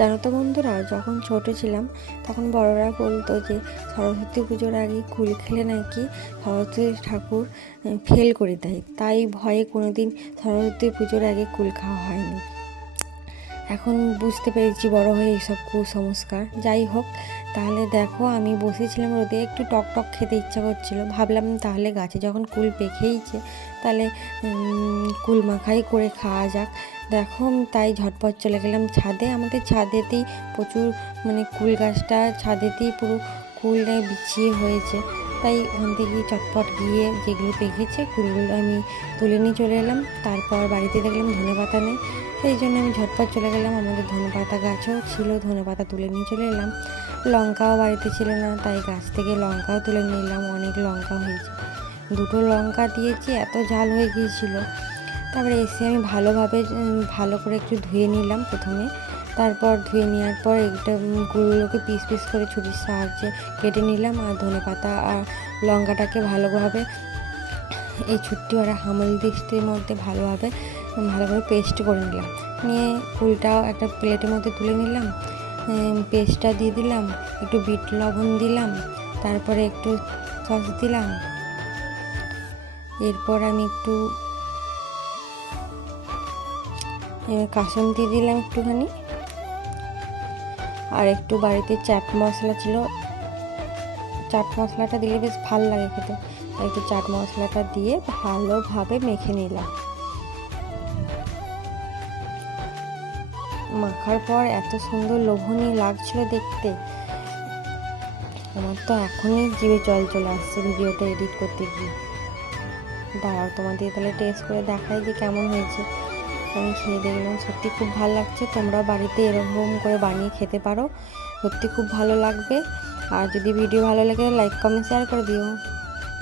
জানো তো বন্ধুরা, যখন ছোট ছিলাম তখন বড়রা বলতো যে সরস্বতী পুজোর আগে কুল খেলে নাকি সরস্বতী ঠাকুর ফেল করে দেয়, তাই ভয়ে কোনোদিন সরস্বতী পুজোর আগে কুল খাওয়া হয়নি। এখন বুঝতে পেরেছি বড় হয়ে এইসব কুসংস্কার। যাই হোক, তাহলে দেখো আমি বসেছিলাম রোদে, একটু টক টক খেতে ইচ্ছা করছিল, ভাবলাম তাহলে গাছে যখন কুল পেকেইছে তাহলে কুল মাখাই করে খাওয়া যাক। দেখো তাই ঝটপট চলে গেলাম ছাদে। আমাদের ছাদেতেই প্রচুর কুল গাছটা ছাদেতেই পুরো কুলে বিছিয়ে হয়েছে, তাই ওখান থেকে চটপট গিয়ে যেগুলো পেকেছে কুলগুলো আমি তুলে নিয়ে চলে এলাম। তারপর বাড়িতে দেখলাম ধনেপাতা নেই, সেই জন্য আমি ঝটপট চলে গেলাম, আমাদের ধনেপাতা গাছও ছিল, ধনেপাতা তুলে নিয়ে চলে এলাম। লঙ্কাও বাড়িতে ছিল না, তাই গাছ থেকে লঙ্কাও তুলে নিয়ে এলাম। অনেক লঙ্কা হয়েছে, 2টো লঙ্কা দিয়েছি, এত ঝাল হয়ে গিয়েছিল। তারপরে এসে আমি ভালো করে একটু ধুয়ে নিলাম প্রথমে। তারপর ধুয়ে নেওয়ার পর একটা কুলগুলোকে পিস পিস করে ছুরির সাহায্যে কেটে নিলাম, আর ধনেপাতা আর লঙ্কাটাকে ভালোভাবে এই ছুট্টি আর হামল দিস্তির মধ্যে ভালো করে পেস্ট করে নিলাম। নিয়ে কুলটাও একটা প্লেটের মধ্যে তুলে নিলাম, পেস্টটা দিয়ে দিলাম, একটু বিট লবণ দিলাম, তারপরে একটু সস দিলাম। এরপর আমি একটু কাসুন্দি দিলাম একটুখানি, আর একটু বাড়িতে চাট মশলা ছিল, চাট মশলাটা দিলে বেশ ভালো লাগে খেতে, তাই একটু চাট মশলাটা দিয়ে ভালোভাবে মেখে নিলাম। মাখার পর এত সুন্দর লোভনীয় লাগছিল দেখতে, আমার তো এখনই জিভে জল চলে আসছে ভিডিওটা এডিট করতে গিয়ে। দাঁড়াও তোমাদের তাহলে টেস্ট করে দেখাই যে কেমন হয়েছে। আমি খেয়ে দেখলাম, সত্যি খুব ভালো লাগছে। তোমরাও বাড়িতে এরকম করে বানিয়ে খেতে পারো, সত্যি খুব ভালো লাগবে। আর যদি ভিডিও ভালো লাগে লাইক কমেন্ট শেয়ার করে দিও।